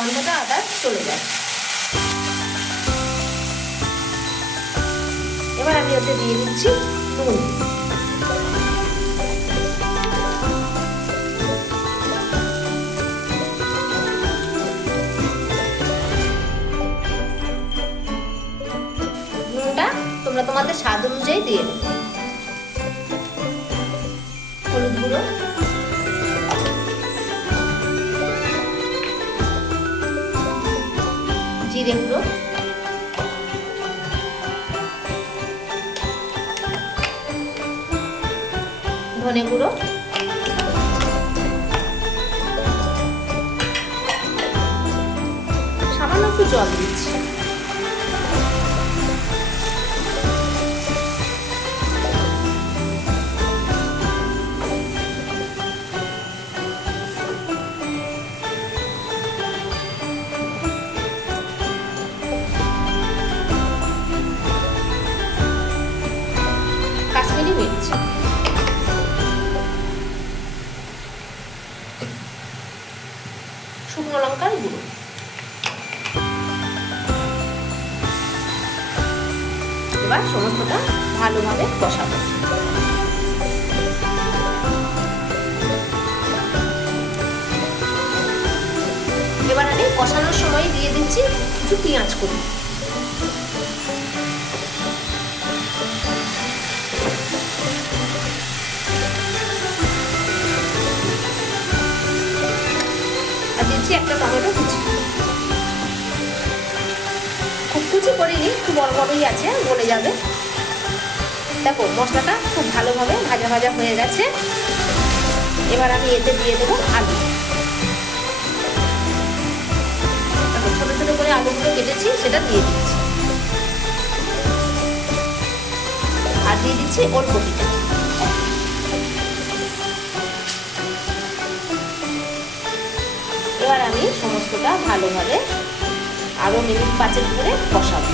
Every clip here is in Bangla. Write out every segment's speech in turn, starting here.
গন্ধটা আদার চলে যায়। এবার আমি ওতে দিয়ে দিচ্ছি নুন। নুনটা তোমরা তোমাদের স্বাদ অনুযায়ী দিয়ে দেবে। হলুদ গুঁড়ো, জিরে গুঁড়ো, ধনে গুঁড়ো, সামান্য একটু জল দিচ্ছি। কাশ্মীরি মির্চ, শুকনো লঙ্কার গুঁড়ো, এবার সমস্তটা ভালোভাবে কষাবো। এবার আমি কষানোর সময় দিয়ে দিচ্ছি কিছু পেঁয়াজ কুচি। আর দিচ্ছি একটা টমেটো কুচি। খুব কুচি করিনি, একটু বড় বড়ই আছে, গলে যাবে। দেখো মশলাটা খুব ভালোভাবে ভাজা ভাজা হয়ে গেছে। এবার আমি এতে দিয়ে দেবো আলু। দেখো ছোট ছোট করে আলুগুলো কেটেছি, সেটা দিয়ে দিচ্ছি। আর দিয়ে দিচ্ছি ওলকপিটা। এবার আমি সমস্তটা ভালোভাবে আরো মিনিট 5 ধরে কষাবো।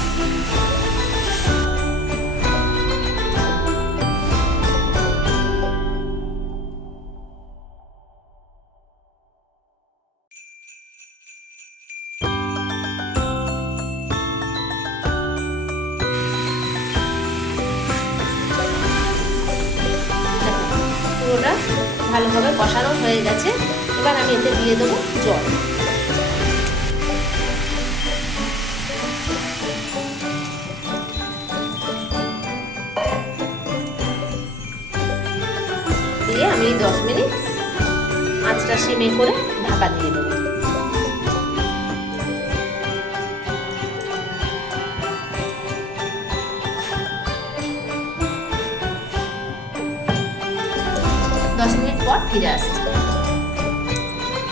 পুরোটা ভালোভাবে কষানো হয়ে গেছে। এবার আমি এতে দিয়ে দেবো জল। দিয়ে আমি 10 মিনিট আঁচটা সিমে করে ঢাকা দিয়ে দেবো। মিনিট পর ফিরে আসছি।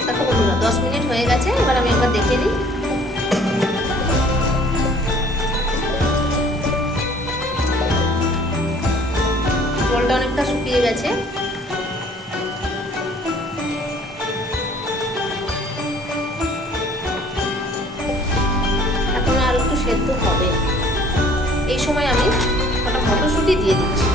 দেখো বন্ধুরা 10 মিনিট হয়ে গেছে। এবার আমি একবার দেখে নিই। জলটা অনেকটা শুকিয়ে গেছে। এখন আর একটু সেদ্ধ হবে। এই সময় আমি একটা মটরশুঁটি দিয়ে দিচ্ছি।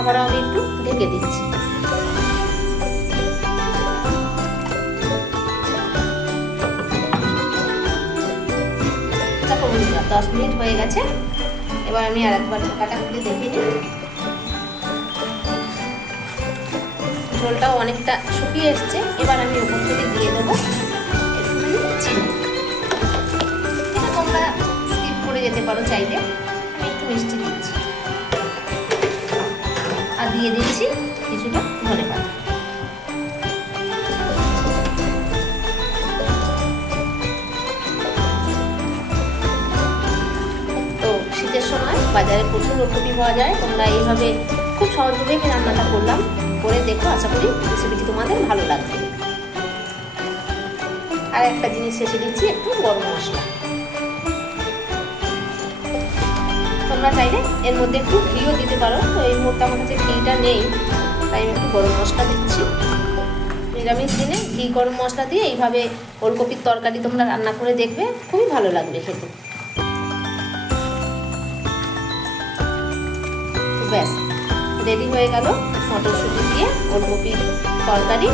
আবার আমি একটু ঢেকে দিচ্ছি। দেখো বন্ধুরা 10 মিনিট হয়ে গেছে। এবার আমি আর একবার ঢাকাটা খুলে দেখে নিই। ঝোলটাও অনেকটা শুকিয়ে এসছে। এবার আমি উপর থেকে দিয়ে দেবো একটুখানি চিনি। এটা তোমরা স্কিপ করে যেতে পারো চাইলে। আমি একটু মিষ্টি দিচ্ছি আর দিয়ে দিচ্ছি কিছুটা ধনেপাতা। তো শীতের সময় বাজারে প্রচুর ওলকপি পাওয়া যায়। তোমরা এইভাবে খুব সহজভাবে আমি রান্নাটা করলাম, করে দেখো। আশা করি রেসিপিটি তোমাদের ভালো লাগবে। আর একটা জিনিস শেষে দিচ্ছি, একটু গরম মশলা। তোমরা চাইলে এর মধ্যে একটু ঘিও দিতে পারো। তো এই মুহূর্তে আমার কাছে ঘিটা নেই, তাই আমি একটু গরম মশলা দিচ্ছি। নিরামিষ দিনে ঘি গরম মশলা দিয়ে এইভাবে ওলকপির তরকারি তোমরা রান্না করে দেখবে, খুবই ভালো লাগবে খেতে। ব্যাস রেডি হয়ে গেল মটরশুঁটি দিয়ে ওলকপির তরকারি।